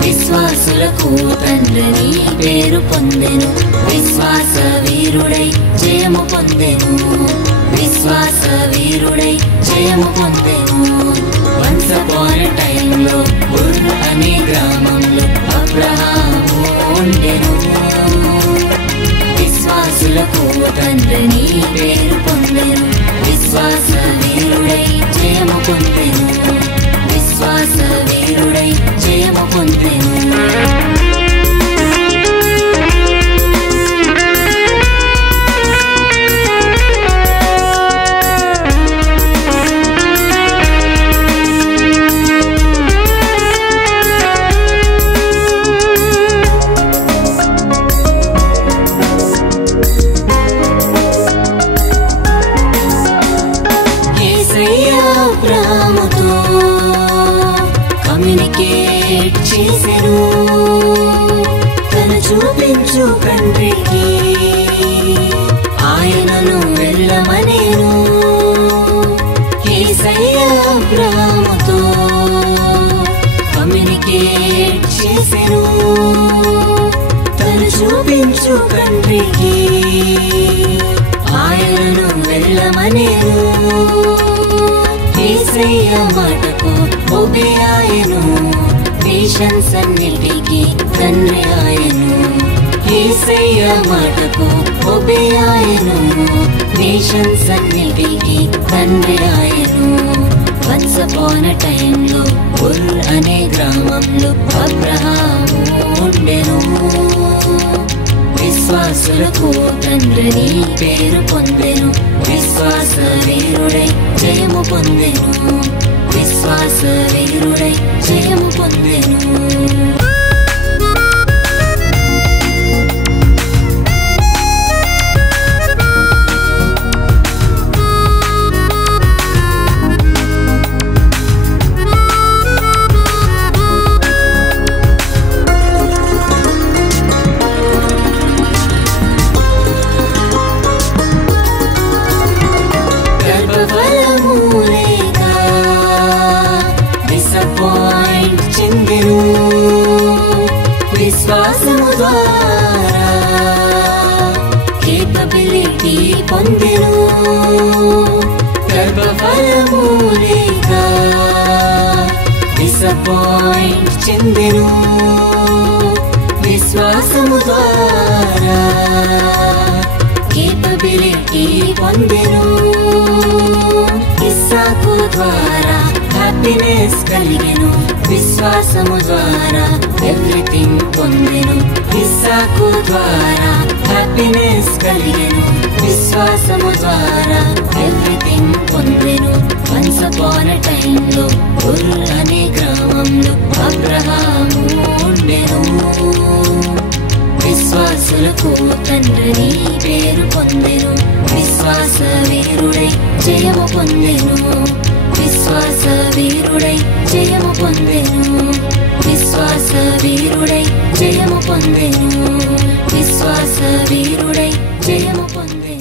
విశ్వాసులకు తండ్రిని పేరు పొందెను విశ్వాస వీరుడై జయము పొందెను విశ్వాస వీరుడై జయము పొందెను వన్స్ అపాన్ ఎ టైమ్ లో ఉర్ అనే గ్రామంలో అబ్రహాము ఉండెను విశ్వాసులకు తండ్రిని పేరు పొందెను విశ్వాస వీరుడై జయము పొందెను విశ్వాస వీరుడై జయము పొందెను అబ్రహాముతో కమ్యూనికేట్ చేసెను తను చూపించు తండ్రికి ఆయనను వెళ్ళమనేను యేసయ్య అబ్రహాముతో కమ్యూనికేట్ చేసెను తను చూపించు తండ్రికి ఆయనను వెళ్ళమనేను యేసయ్య మాటకు ఒబే ఆయను నేషన్స్ అన్నిటికీ తండ్రి ఆయను యేసయ్య మాటకు ఒబే ఆయను నేషన్స్ అన్నిటికీ తండ్రి ఆయను వన్స్ అపాన్ ఎ టైమ్ లో ఉర్ అనే గ్రామంలో అబ్రహాము ఉండెను విశ్వాసులకు తండ్రిని పేరు పొందెను విశ్వాస వీరుడై జయము పొందెను విశ్వాస వీరుడై జయము పొందెను విశ్వాసము ద్వారా కేపబిలిటీ పొందెను గర్భఫలము లేక డిసప్పాయింట్ చెందెను విశ్వాసము ద్వారా కేపబిలిటీ పొందెను ఇస్సాకు ద్వారా హ్యాపీనెస్ కలిగెను విశ్వాసము ద్వారా ఎవ్రీథింగ్ పొందెను ఇస్సాకు ద్వారా హ్యాపీనెస్ కలిగెను విశ్వాసము ద్వారా ఎవ్రీథింగ్ పొందెను వన్స్ అపాన్ ఎ టైమ్ లో ఉర్ అనే గ్రామంలో అబ్రహాము ఉండెను విశ్వాసులకు తండ్రిని పేరు పొందెను విశ్వాస వీరుడై జయము పొందెను విశ్వాస వీరుడై జయము పొందెను విశ్వాస వీరుడై జయము పొందెను విశ్వాస వీరుడై జయము పొందెను